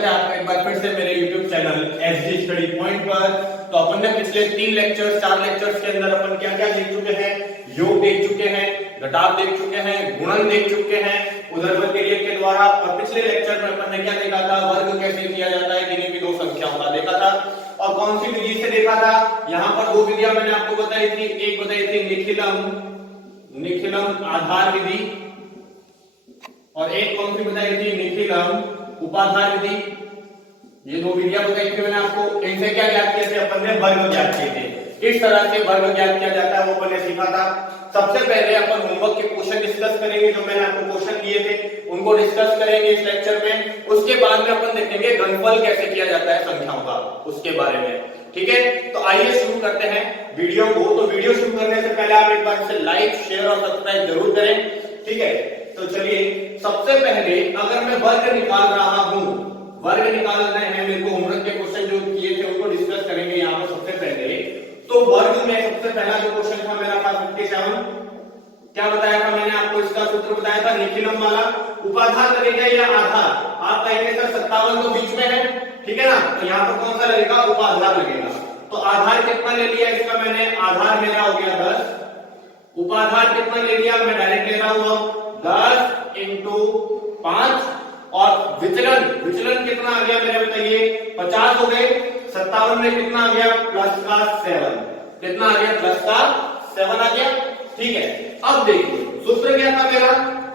स्वागत है आपका एक बार फिर से मेरे YouTube channel SG study point पर। तो अपन ने पिछले 4 लेक्चर्स के अंदर अपन क्या क्या देख चुके हैं, योग देख चुके हैं, घटाव देख चुके हैं, गुणन देख चुके हैं उधर्वत के के द्वारा। और पिछले लेक्चर में अपन ने क्या देखा था, वर्ग कैसे किया जाता है किन्हीं भी दो संख्याओं का देखा था। और कौन सी विधि से देखा था, यहाँ पर दो विधियां मैंने आपको बताई थी। एक बताई थी निखिलम आधार विधि और एक कौन सी बताई थी, निखिलम उपाधार विधि। ये दो विधियां बताई थी मैंने आपको। इनसे क्या ज्ञात किए थे, अपन ने वर्ग ज्ञात किए थे। इस तरह से वर्ग ज्ञात किया जाता है वो अपन ने सीखा था। सबसे पहले अपन होमवर्क के क्वेश्चन डिस्कस करेंगे, जो मैंने आपको क्वेश्चन दिए थे उनको डिस्कस करेंगे इस लेक्चर में। उसके बाद में अपन देखेंगे घनफल कैसे किया जाता है संख्याओं का, उसके बारे में। ठीक है, तो आइए शुरू करते हैं वीडियो को। तो वीडियो शुरू करने से पहले आप एक बार इसे लाइक, शेयर और सब्सक्राइब जरूर करें। ठीक है, तो चलिए सबसे पहले अगर मैं वर्ग निकाल रहा हूं, वर्ग निकालना है मेरे को, होमवर्क के क्वेश्चन जो किए थे उनको डिस्कस करेंगे यहाँ पर सबसे पहले। तो वर्ग में सबसे पहला जो क्वेश्चन था मेरा था 57। क्या बताया था मैंने आपको, इसका सूत्र बताया था निखिलम वाला। उपाधार लगेगा या आधार, आप कहेंगे सर 57 तो बीच में है, ठीक है ना, तो यहाँ पर कौन सा लगेगा, उपाधार लगेगा। तो आधार कितना ले लिया इसका मैंने, आधार मेरा हो गया 10। उपाधार कितना ले लिया, मैं डायरेक्ट ले रहा हूं 10 इंटू 5। और विचलन कितना आ गया मेरे बताइए, 50 हो गए। 57 में कितना आ गया, प्लस का 7। कितना आ गया, प्लस का 7 आ गया। ठीक है, अब देखिए सूत्र क्या था मेरा,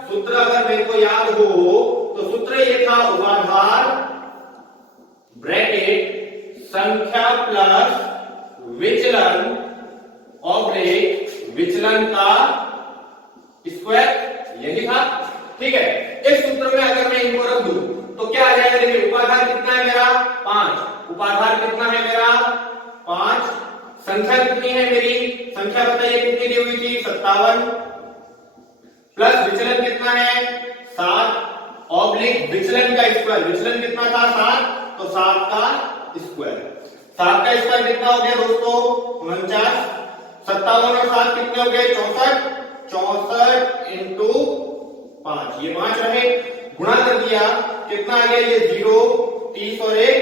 सूत्र अगर मेरे को याद हो तो सूत्र ये था, उपाधार ब्रैकेट संख्या प्लस विचलन ऑब्लिक विचलन का स्क्वायर, यही था। ठीक है, इस सूत्र में अगर मैं इनको रख दूं तो क्या आ जाएगा, देखिए उपाधार कितना है मेरा 5। उपाधार कितना है मेरा 5। संख्या कितनी है मेरी, संख्या बताइए कितनी दी हुई थी, 57। प्लस विचलन कितना है 7 ऑब्लिक विचलन का स्क्वायर। विचलन कितना था 7, तो 7 का स्क्वायर। 7 का स्क्वायर कितना हो गया दोस्तों, 49। 57 और 7 कितने हो गए, 64। 64 इंटू 5, ये 5 रहे, गुणा कर दिया, कितना आ गया ये 0, 30 और 1,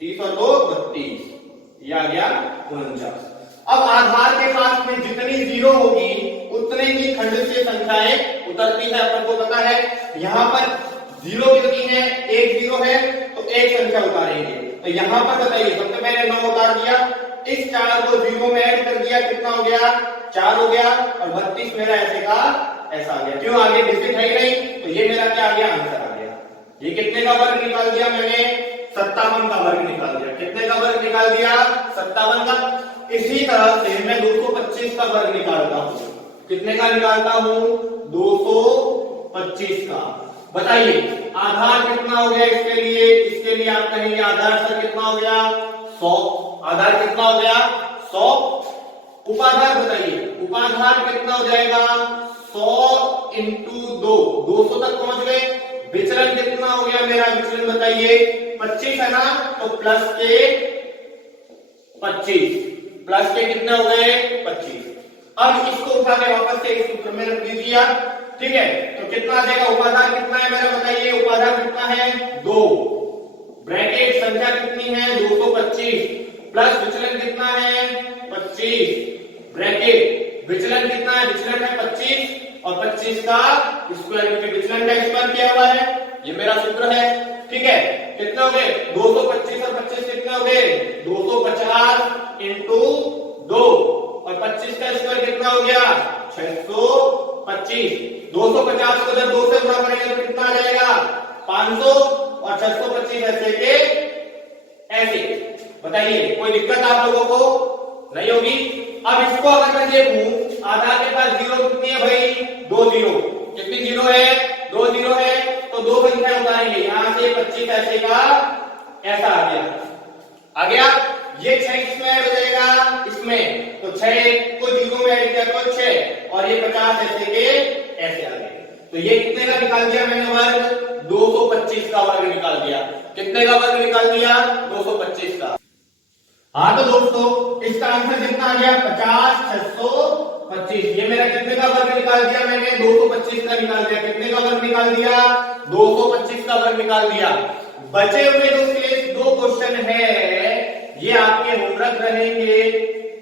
30 और 2 32, ये आ गया 49। अब आधार के पास में जितनी 0 होगी उतने ही खंड से संख्याएं उतरती है, अपन को पता है। यहां पर 0 कितनी है, 1 0 है, तो एक संख्या उतारेंगे। तो यहां पर बताइए, सबसे पहले 9 उतार दिया, इस 4 को 0 में ऐड कर दिया, कितना हो गया 4 हो गया, और 32 मेरा ऐसे का ऐसा आ गया। क्यों, आगे डिजिट है ही नहीं, तो ये मेरा क्या आ गया, आंसर आ गया। ये कितने का वर्ग निकाल दिया मैंने, 57 का वर्ग निकाल दिया। कितने का वर्ग निकाल दिया, 57 का। इसी तरह से मैं 225 का वर्ग निकालता हूं। कितने का निकालता हूं, 225 का। बताइए आधार कितना हो गया इसके लिए, इसके लिए आप कहेंगे आधार सर कितना हो गया, 100। आधार कितना हो गया 100। उपाधार बताइए, उपाधार कितना हो जाएगा, 100 इंटू 2, 200 तक पहुंच गए। विचलन कितना हो गया मेरा, विचलन बताइए 25 है ना, तो प्लस के 25, प्लस के कितने हो गए 25। अब इसको उठा के वापस से इस सूत्र में रख दीजिए। ठीक है, तो कितना आ जाएगा, उपाधार कितना है मेरा बताइए, उपाधार कितना है 2, ब्रैकेट संख्या कितनी है 225, प्लस विचलन कितना है 25, ब्रैकेट विचलन कितना है, विचलन है 25 और 25 का स्क्वायर, क्योंकि विचलन का स्क्वायर किया हुआ है, ये मेरा सूत्र है। ठीक है, कितने हो गए 225 और 25 कितने हो गए, 250 इंटू 2, और 25 का स्क्वायर कितना हो गया 625। 250 को जब 2 से गुणा करेंगे तो कितना आ जाएगा 500, और 625 ऐसे के ऐसे। बताइए कोई दिक्कत आप लोगों को नहीं होगी। अब इसको अगर मैं देखूं, आधार के पास 0 कितनी है भाई, 2 0। कितनी 0 है, 2 0 है, तो 2 संख्या उतारेंगे, यहां से 25 ऐसे का ऐसा आ गया, आ गया। ये 6 इसमें ऐड हो जाएगा इसमें, तो 6 को 0 में ऐड किया तो 6, और ये 50 ऐसे के ऐसे आ गए। तो ये कितने का निकाल दिया मैंने वर्ग, 225 का वर्ग निकाल दिया। कितने का वर्ग निकाल दिया, 225 का। हाँ तो दोस्तों इसका आंसर कितना आ गया 50, 625। ये मेरा कितने का वर्ग निकाल दिया मैंने, 225 का निकाल दिया। कितने का वर्ग निकाल दिया, 225 का वर्ग निकाल दिया। बचे हुए दो क्वेश्चन है, ये आपके होमवर्क रहेंगे।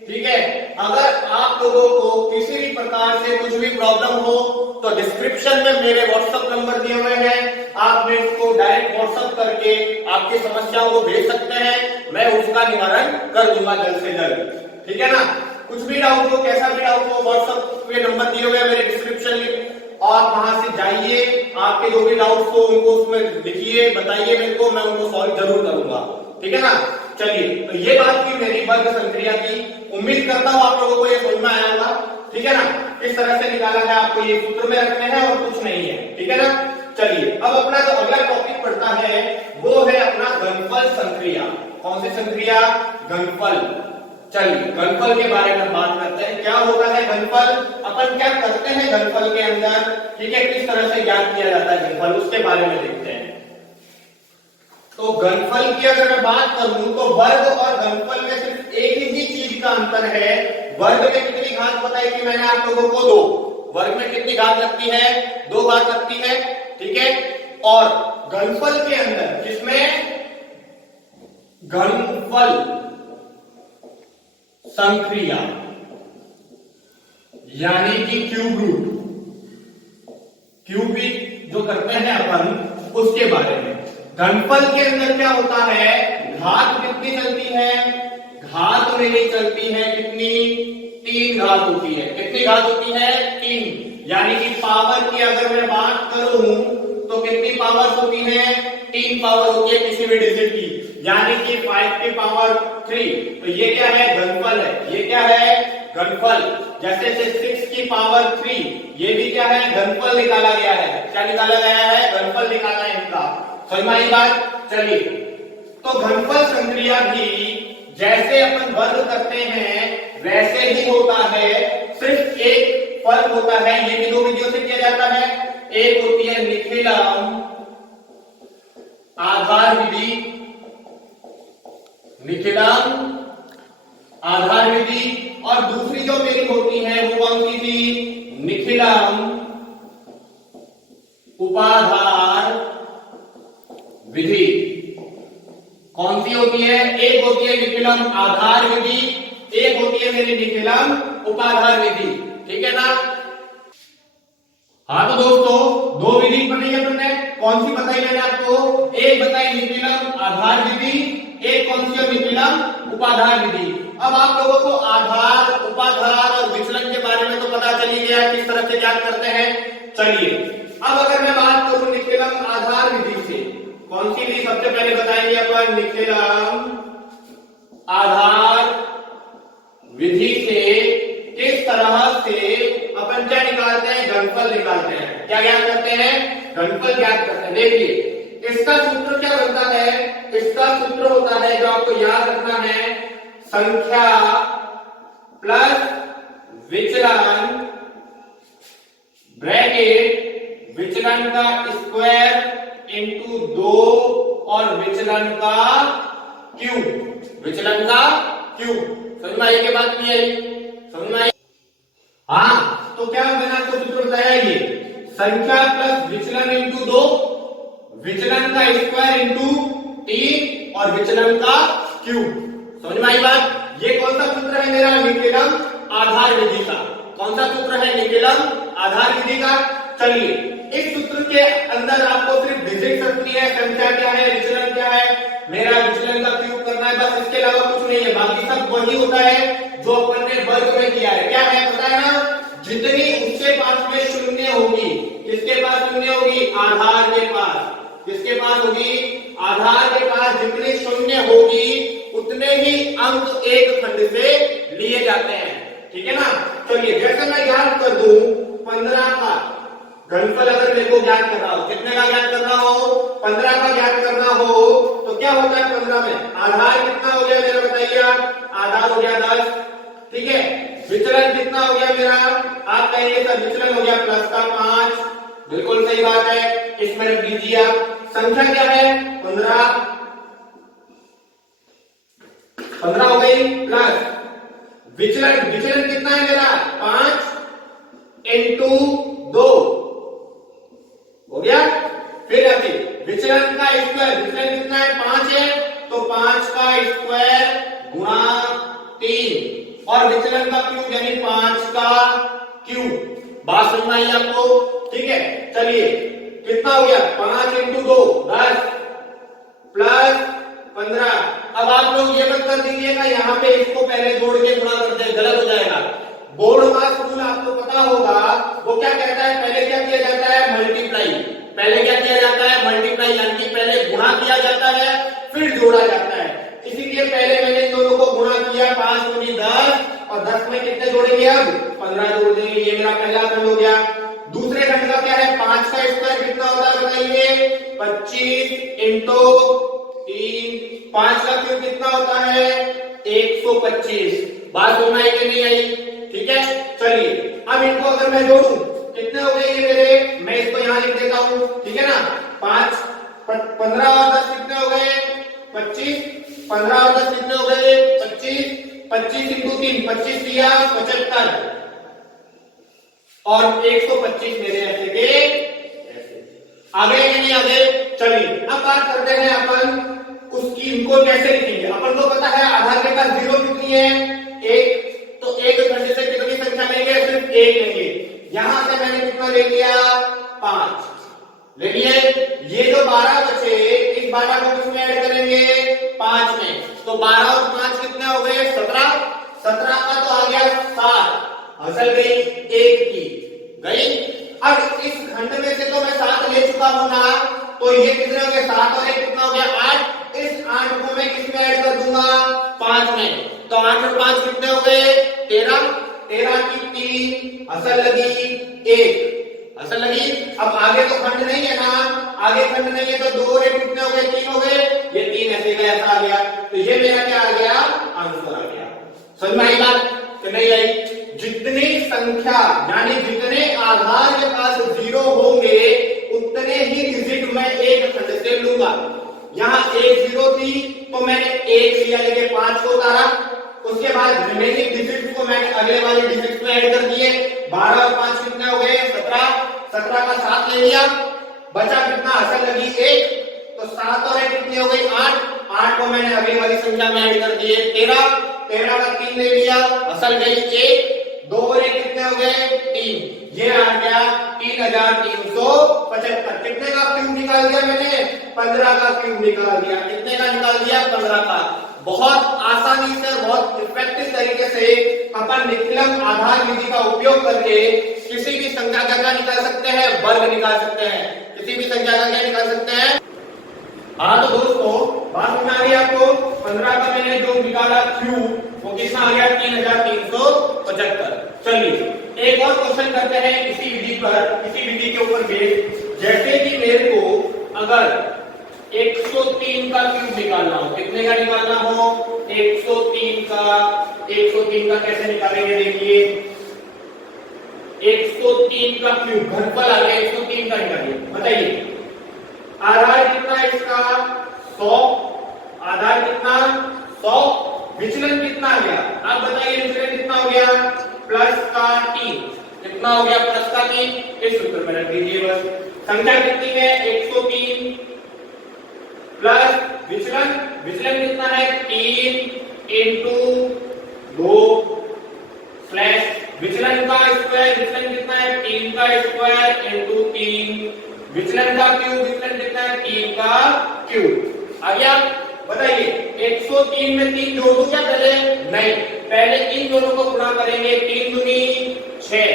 ठीक है, अगर आप लोगों को किसी भी प्रकार से कुछ भी प्रॉब्लम हो तो डिस्क्रिप्शन में मेरे व्हाट्सएप नंबर दिए हुए हैं, आप मेरे को डायरेक्ट व्हाट्सएप करके आपकी समस्याओं को भेज सकते हैं, मैं उसका निवारण कर दूंगा जल्द से जल्द। ठीक है ना, कुछ भी डाउट हो, कैसा भी डाउट हो, व्हाट्सएप पे नंबर दिए हुए हैं मेरे डिस्क्रिप्शन में, और वहां से जाइए, आपके जो भी डाउट्स हो उनको उसमें लिखिए, बताइए मेरे को, मैं उनको सॉल्व जरूर करूंगा। ठीक है ना, चलिए, तो ये बात की मेरी वर्ग संक्रिया की, उम्मीद करता हूं आप लोगों को ये समझ में आया होगा। ठीक है ना, इस तरह से निकाला है, आपको ये सूत्र में रखने हैं और कुछ नहीं है। ठीक है ना, चलिए अब अपना जो अगला टॉपिक पढ़ता है वो है अपना घनफल संक्रिया। कौन सी संक्रिया? घनफल। चलिए घनफल के बारे में बात करते हैं, क्या होता है घनफल, अपन क्या करते हैं घनफल के अंदर, ठीक है, किस तरह से ज्ञात किया जाता है घनफल, उसके बारे में देखते हैं। तो घनफल की अगर मैं बात करूं तो वर्ग और घनफल में सिर्फ एक ही चीज का अंतर है। वर्ग में कितनी घात बताई थी मैंने आप लोगों को? 2। वर्ग में कितनी घात लगती है? 2 घात लगती है। ठीक है, और घनफल के अंदर जिसमें घनफल संक्रिया यानी कि क्यूब रूट, क्यूबिक जो करते हैं अपन, उसके बारे में। घनफल के अंदर क्या होता है, घात कितनी चलती है? घात मेरी चलती है कितनी? 3 घात होती है। कितनी घात होती है? 3। यानी कि पावर की अगर मैं बात करूं तो कितनी पावर होती है? 3 पावर होती है किसी भी डिजिट की, यानी कि 5 की पावर 3। तो ये क्या है? घनफल है। ये क्या है? घनफल। जैसे 6 की पावर 3, ये भी क्या है? घनफल निकाला गया है। क्या निकाला गया है? घनफल निकाला है इनका। समझ में आई बात? चलिए, तो घनफल संक्रिया भी जैसे अपन वर्ग करते हैं वैसे ही होता है, सिर्फ एक फर्क होता है, ये भी 2 विधियों से किया जाता है। एक होती है निखिलम आधार विधि, निखिलम आधार विधि, और दूसरी जो मेरी होती है वो कौन सी थी? निखिलम उपाधार विधि। कौन सी होती है? एक होती है निखिलम आधार विधि, एक होती है मेरी निखिलम उपाधार विधि। ठीक है ना? हाँ तो दोस्तों, 2 विधि पढ़ी है तुमने, कौन सी बताई मैंने आपको? एक बताई निखिलम आधार विधि, एक कौन सी है? निखिलम उपाधार विधि। अब आप लोगों को आधार, उपाधार और विचलन के बारे में तो पता चल ही गया किस तरह से ज्ञात करते हैं। चलिए अब अगर मैं बात करूं निखिलम आधार विधि से, कौन सी विधि सबसे पहले बताएंगे अपन? निखिलम आधार विधि से किस तरह से अपन क्या निकालते हैं? घनफल निकालते हैं। क्या ज्ञात करते हैं? घनफल ज्ञात करते हैं। देखिए इसका सूत्र क्या बनता है? इसका सूत्र होता है, जो आपको याद रखना है, संख्या प्लस विचलन ब्रैकेट विचलन का स्क्वायर इंटू 2 और विचलन का क्यूब। विचलन का क्यूब। समझ में आई? के बात नहीं आई? समझ में आई? हाँ, तो क्या मैंने आपको सूत्र बताया? ये संख्या प्लस विचलन इंटू 2, विचलन का स्क्वायर इंटू 3 और विचलन का क्यूब। समझ में आई बात? ये कौन सा सूत्र है मेरा? निखिलम आधार विधि का। कौन सा सूत्र है? निखिलम आधार विधि का। चलिए इस सूत्र के अंदर आपको सिर्फ डिजिट रखनी है, संख्या क्या है, विचलन क्या है, मेरा विचलन का क्यूब करना है, बस इसके अलावा कुछ नहीं है। बाकी सब वही होता है जो अपन ने वर्ग में किया है। क्या है पता है ना? जितनी उसके पास में शून्य होगी, किसके पास शून्य होगी? आधार के पास। किसके पास होगी? आधार के पास जितनी शून्य होगी उतने ही अंक एक खंड से लिए जाते हैं। ठीक है ना? चलिए जैसे मैं ज्ञात कर दूं 15 का घनफल, अगर मेरे को ज्ञात करना हो, कितने का ज्ञात करना हो? 15 का ज्ञात करना हो तो क्या होता है 15 में? आधार कितना हो गया मेरा बताइए? आधार हो गया 10। ठीक है, विचलन कितना हो गया मेरा? आप कहेंगे सर विचलन हो गया प्लस का 5। बिल्कुल सही बात है, इसमें रख दीजिए आप। संख्या क्या है? 15। 15 हो गई प्लस विचलन, विचलन कितना है मेरा? 5 इंटू 2 हो गया। फिर आगे विचलन का स्क्वायर, विचलन कितना है 5 है, तो 5 का स्क्वायर गुणा 3 और विचलन का क्यूब यानी 5 का क्यूब। बात समझ में आई आपको? ठीक है, चलिए कितना हो गया 5 इंटू 2 10 प्लस 15। अब आप लोग ये मत कर दीजिएगा यहाँ पे इसको पहले जोड़ के गुणा करते हैं, गलत हो जाएगा। बोर्ड मास रूल आपको पता होगा, वो क्या कहता है, पहले क्या किया जाता है मल्टीप्लाई, पहले क्या किया जाता है मल्टीप्लाई, यानी कि पहले गुणा किया जाता है फिर जोड़ा जाता है। इसीलिए पहले मैंने इन दोनों को गुणा किया 5 दूनी 10 और 10 में कितने जोड़ेंगे अब 15 जोड़ देंगे। ये मेरा पहला खंड हो गया। दूसरे खंड का क्या है 5 का स्क्वायर कितना होता है बताइए 25 इंटू 3, 5 का क्यूब कितना होता है 125। बात समझ में आई कि नहीं आई? ठीक है, चलिए अब इनको अगर मैं जोड़ूं कितने हो गए ये मेरे, मैं इसको यहां लिख देता हूं, ठीक है ना। 5 15 और 10 कितने हो गए 25, 15 और 10 कितने हो गए 25, 25 इंटू 3 25 दिया 75 और 125 मेरे ऐसे के ऐसे आ गए कि नहीं आ गए? चलिए अब बात करते हैं अपन उसकी, इनको कैसे लिखेंगे। अपन को पता है आधार के पास 0 कितनी है 1, तो एक खंड से कितनी संख्या लेंगे सिर्फ 1 लेंगे। यहां से मैंने कितना ले लिया 5 ले लिए। ये जो 12 बचे इस 12 को किसमें ऐड करेंगे 5 में, तो 12 और 5 कितने हो गए 17, 17 का तो आ गया 7, असल गई 1 की गई। अब इस खंड में से तो मैं 7 ले चुका हूं ना, तो ये कितने हो गए 7 और 1 कितना हो गया 8। इस 8 को मैं किसमें ऐड कर दूंगा 5 में, तो 8 और 5 कितने हो गए 13, 13 की 3 असल लगी 1 असल लगी। अब आगे तो खंड नहीं है ना, आगे खंड नहीं है तो 2 और 1 कितने हो गए 3 हो गए, ये 3 ऐसे का ऐसा आ गया, तो ये मेरा क्या आ गया आंसर आ गया। समझ में आई बात कि नहीं आई? जितनी संख्या यानी जितने आधार के पास 0 होंगे उतने ही डिजिट मैं एक खंड से लूंगा। यहाँ 1 0 थी तो मैंने 1 लिया लेके 5 को उतारा, उसके बाद रिमेनिंग डिजिट को मैंने अगले वाले डिजिट में ऐड कर दिए। 12 और 5 कितने हो गए 17, 17 का 7 ले लिया, बचा कितना असल लगी 1, तो 7 और 1 कितनी हो गई 8, 8 को मैंने अगली वाली संख्या में ऐड कर दिए 13, 13 का 3 ले लिया असल गई 1, 2 और 1 कितने हो गए 3, ये आ गया 3375। कितने का क्यूब निकाल दिया मैंने 15 का क्यूब निकाल दिया। कितने का निकाल दिया 15 का। बहुत आसानी से बहुत इफेक्टिव तरीके से अपन निखिलम आधार विधि का उपयोग करके किसी भी संख्या का क्या निकाल सकते हैं वर्ग निकाल सकते हैं, किसी भी संख्या का क्या निकाल सकते हैं। हाँ तो दोस्तों बात समझ आ गई आपको। 15 का मैंने जो निकाला क्यूब वो कितना आ गया 3375। चलिए एक और क्वेश्चन करते हैं इसी विधि पर, इसी विधि के ऊपर बेस। जैसे कि मेरे को अगर 103 का क्यूब निकालना हो, कितने का निकालना हो 103 का कैसे निकालेंगे देखिए। 103 का क्यूब घनफल आ गया 103 का निकालिए, बताइए आधार कितना है इसका 100, आधार कितना 100, विचलन कितना आ गया आप बताइए, विचलन कितना हो गया प्लस का 3, कितना हो गया प्लस का 3, इस सूत्र में रख दीजिए बस। संख्या कितनी है 103 प्लस विचलन, विचलन कितना है 3 इंटू 2 स्लैश विचलन का स्क्वायर, विचलन कितना है 3 का स्क्वायर इंटू 3, विचलन का क्यूब, विचलन कितना है 3 का क्यूब। आ गया, बताइए 103 में 3 जोड़ दूं क्या पहले? नहीं, पहले इन दोनों को गुणा करेंगे। 3 दूनी 6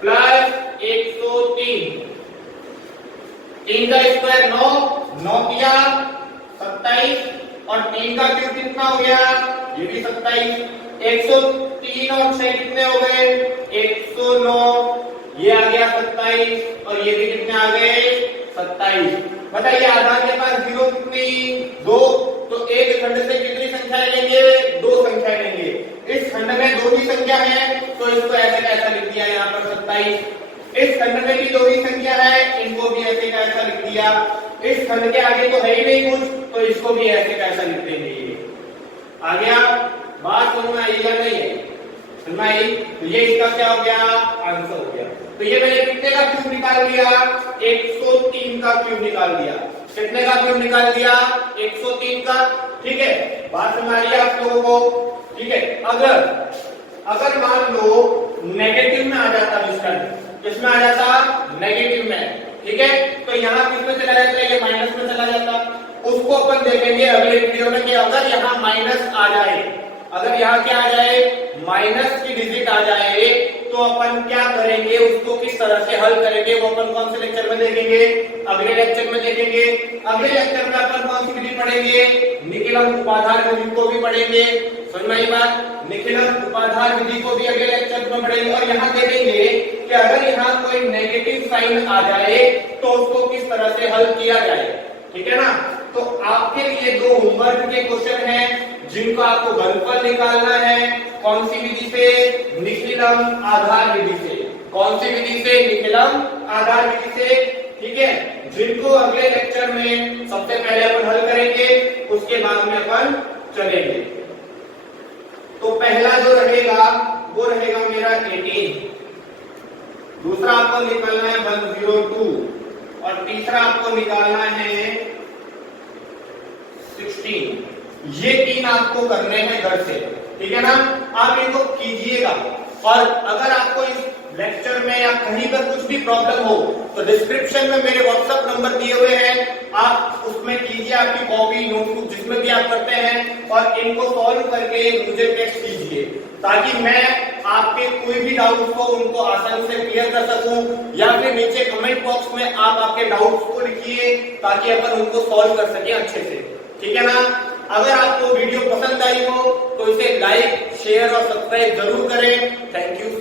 प्लस 103, 3 का स्क्वायर 9, 9 किया 27 और 3 का क्यूब कितना हो गया ये भी 27। 103 और 6 कितने हो गए 109, ये आ गया 27 और ये भी कितने आ गए 27। बताइए आधार के पास 0 कितनी 2, तो एक खंड से कितनी संख्याएं लेंगे 2 संख्याएं लेंगे। इस खंड में 2 ही संख्या है तो इसको ऐसे कैसा लिख दिया यहाँ पर 27। इस खंड में भी 2 ही संख्या है, इनको भी ऐसे कैसा लिख दिया। इस खंड के आगे तो है ही नहीं कुछ तो इसको भी ऐसे कैसा लिख देंगे। आ गया, बात समझ में आई या नहीं है? समझ में आई? तो ये इसका क्या हो गया आंसर हो गया। तो ये मैंने कितने का क्यूब निकाल लिया 103 का क्यूब निकाल दिया। कितने का क्यूब निकाल दिया? 103 का। ठीक है, बात समझ आ रही है आप लोगों को? ठीक है, अगर मान लो नेगेटिव में आ जाता डिस्टेंस, किसमें आ जाता? नेगेटिव में। ठीक है, तो यहाँ किस में चला जाता है? ये माइनस में चला जाता। उसको अपन देखेंगे अगले वीडियो में कि अगर यहाँ माइनस आ जाए, अगर यहाँ क्या आ जाए? माइनस की डिजिट आ जाए, तो अपन क्या करेंगे? उसको किस तरह से हल करेंगे वो अपन कौन से लेक्चर में देखेंगे? अगले लेक्चर में देखेंगे। अगले लेक्चर में अपन कौन सी विधि पढ़ेंगे? निखिलम उपाधार विधि को भी पढ़ेंगे। समझ में आई बात? निखिलम उपाधार विधि को भी अगले लेक्चर में पढ़ेंगे। और यहाँ देखेंगे कि अगर यहाँ कोई नेगेटिव साइन आ जाए तो उसको किस तरह से हल किया जाए। ठीक है ना? तो आपके लिए दो होमवर्क के क्वेश्चन हैं जिनको आपको घनफल निकालना है। कौन सी विधि से? निखिलम आधार विधि से। कौन सी विधि से? निखिलम आधार विधि से। ठीक है, जिनको अगले लेक्चर में सबसे पहले अपन हल करेंगे, उसके बाद में अपन चलेंगे। तो पहला जो रहेगा वो रहेगा मेरा 18, दूसरा आपको निकालना है 102 और तीसरा आपको निकालना है 16। ये तीन आपको करने हैं घर से। ठीक है ना? आप इनको कीजिएगा। और अगर आपको इस लेक्चर में या कहीं पर कुछ भी प्रॉब्लम हो तो डिस्क्रिप्शन में मेरे व्हाट्सएप नंबर दिए हुए हैं, आप उसमें कीजिए आपकी कॉपी नोटबुक जिसमें भी आप करते हैं और इनको सॉल्व करके मुझे टेक्स्ट कीजिए ताकि मैं आपके कोई भी डाउट को उनको आसानी से क्लियर कर सकूं। या फिर नीचे कमेंट बॉक्स में आप आपके डाउट्स को लिखिए ताकि अपन उनको सॉल्व कर सके अच्छे से। ठीक है ना? अगर आपको वीडियो पसंद आई हो तो इसे लाइक, शेयर और सब्सक्राइब जरूर करें। Thank you.